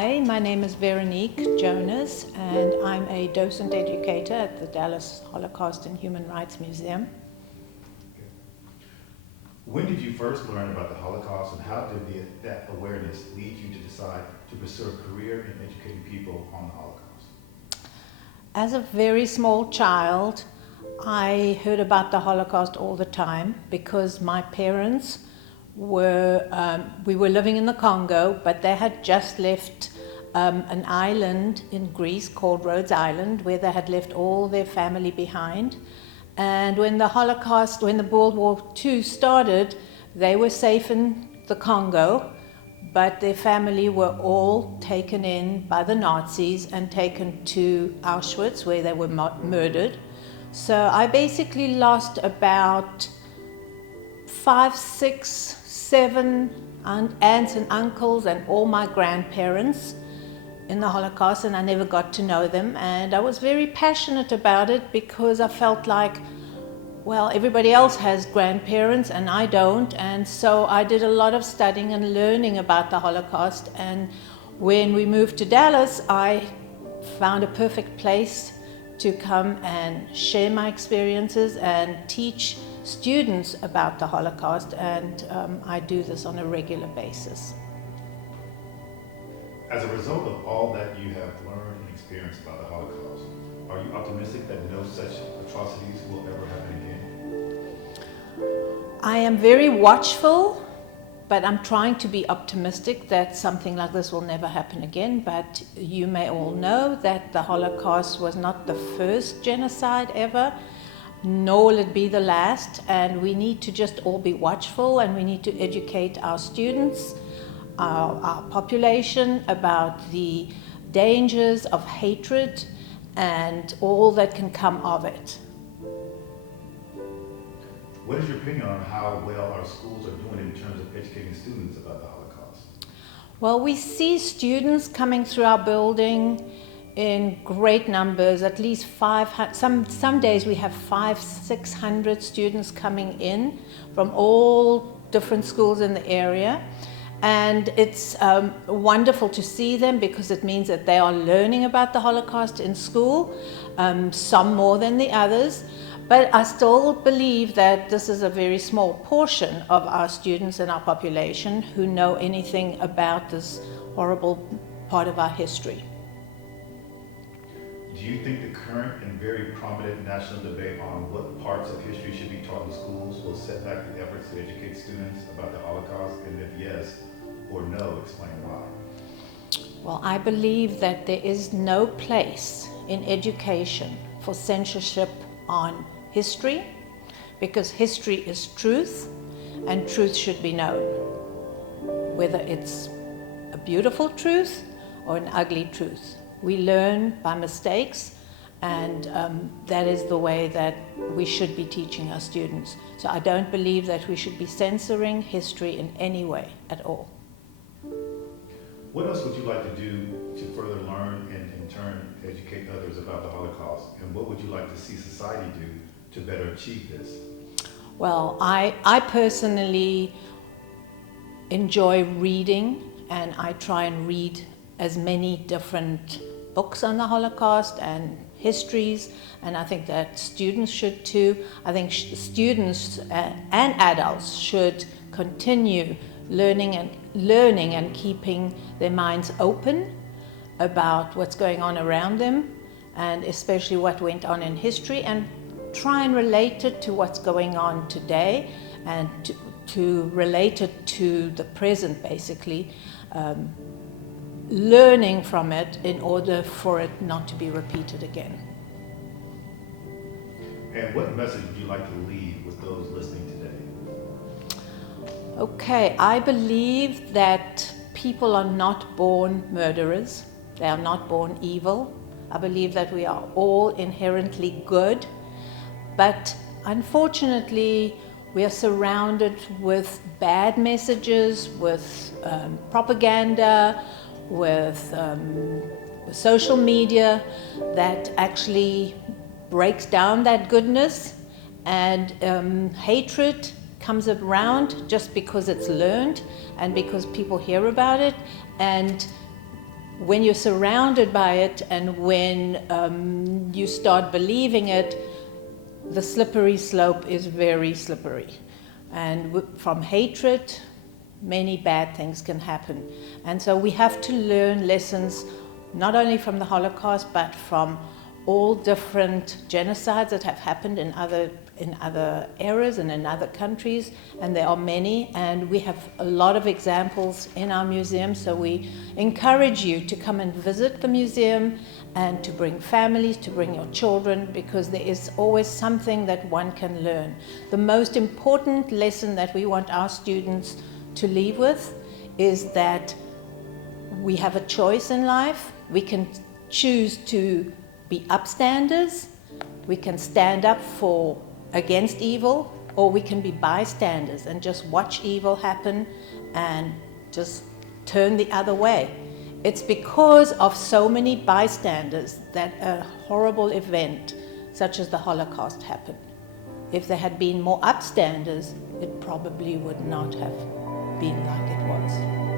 Hi, my name is Veronique Jonas, and I'm a docent educator at the Dallas Holocaust and Human Rights Museum. When did you first learn about the Holocaust, and how did that awareness lead you to decide to pursue a career in educating people on the Holocaust? As a very small child, I heard about the Holocaust all the time because my parents we were living in the Congo, but they had just left an island in Greece called Rhodes Island, where they had left all their family behind. And when the Holocaust, when the World War II started, they were safe in the Congo, but their family were all taken in by the Nazis and taken to Auschwitz, where they were murdered. So I basically lost about 5, 6, 7 aunts and uncles and all my grandparents in the Holocaust, and I never got to know them. And I was very passionate about it because I felt like, well, everybody else has grandparents and I don't. And so I did a lot of studying and learning about the Holocaust. And when we moved to Dallas, I found a perfect place to come and share my experiences and teach students about the Holocaust, and I do this on a regular basis. As a result of all that you have learned and experienced about the Holocaust, are you optimistic that no such atrocities will ever happen again? I am very watchful, but I'm trying to be optimistic that something like this will never happen again. But you may all know that the Holocaust was not the first genocide ever, nor will it be the last, and we need to just all be watchful, and we need to educate our students, our population, about the dangers of hatred and all that can come of it. What is your opinion on how well our schools are doing in terms of educating students about the Holocaust? Well, we see students coming through our building in great numbers, at least 500. Some days we have 500-600 students coming in from all different schools in the area. And it's wonderful to see them because it means that they are learning about the Holocaust in school, some more than the others. But I still believe that this is a very small portion of our students and our population who know anything about this horrible part of our history. Do you think the current and very prominent national debate on what parts of history should be taught in schools will set back the efforts to educate students about the Holocaust? And if yes or no, explain why. Well, I believe that there is no place in education for censorship on history, because history is truth, and truth should be known, whether it's a beautiful truth or an ugly truth. We learn by mistakes, and that is the way that we should be teaching our students. So I don't believe that we should be censoring history in any way at all. What else would you like to do to further learn and in turn educate others about the Holocaust? And what would you like to see society do to better achieve this? Well, I personally enjoy reading, and I try and read as many different books on the Holocaust and histories, and I think that students should too. I think students and adults should continue learning and keeping their minds open about what's going on around them, and especially what went on in history, and try and relate it to what's going on today, and to relate it to the present, basically, learning from it in order for it not to be repeated again. And what message would you like to leave with those listening today? Okay, I believe that people are not born murderers. They are not born evil. I believe that we are all inherently good, but unfortunately we are surrounded with bad messages, with propaganda, with social media that actually breaks down that goodness, and hatred comes around just because it's learned and because people hear about it, and when you're surrounded by it and when you start believing it, the slippery slope is very slippery. And from hatred, many bad things can happen. And so we have to learn lessons not only from the Holocaust, but from all different genocides that have happened in other eras and in other countries, and there are many, and we have a lot of examples in our museum, so we encourage you to come and visit the museum and to bring families, to bring your children, because there is always something that one can learn. The most important lesson that we want our students to leave with is that we have a choice in life. We can choose to be upstanders, we can stand up against evil, or we can be bystanders and just watch evil happen and just turn the other way. It's because of so many bystanders that a horrible event such as the Holocaust happened. If there had been more upstanders, it probably would not have been like it was.